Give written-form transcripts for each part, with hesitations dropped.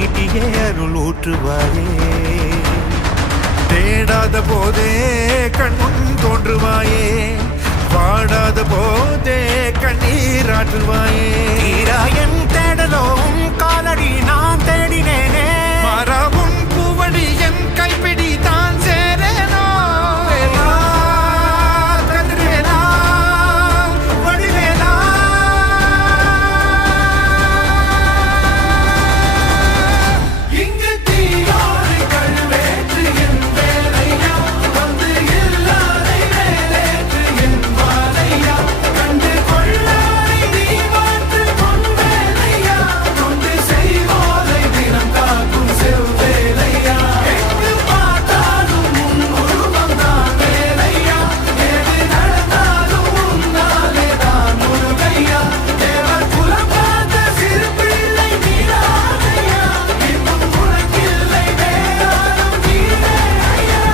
நீட்டியே அருள் ஊற்றுவாயே. தேடாத போதே கண்முன் தோன்றுவாயே, வாடாத போதே கண்ணீராற்றுவாயே. தீராயன் தேடலும் காலடி நான் தேடினேனே, மாறாவும் பூவடி என் கைப்பிடி தான் சேரேனோ. வேலா கதிர்வேலா வடிவேலா, இங்கு தீயோடு கழுவேற்று என் வேலையா, வந்து இல்லாதை வேலேற்று என் வாழையா, கண்டு கொள்ளாரை நீ மாற்று பொன் வேலையா, கொண்டு செய்வோரை தினம் காக்கும் செவ்வேலையா, எங்கு பார்த்தாலும் உன் உருவம் தான் வேலையா, எது நடந்தாலும் உன்னாலே தான் முருகையா, தேவர் குலம் பார்த்த சிறு பிள்ளை நீராதையா, இன்னும் உனக்கில்லை வேறாரும் நீரே ஐயா.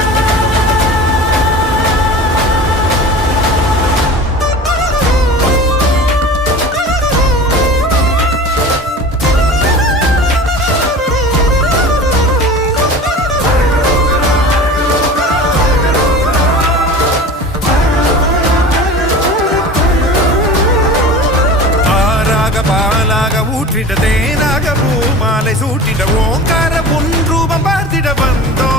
ஆறாக பாலாக ஊற்றிட தேனாக பூமாலை சூட்டிட ஓங்கார பொன் ரூபம் பார்த்திட வந்தோம்.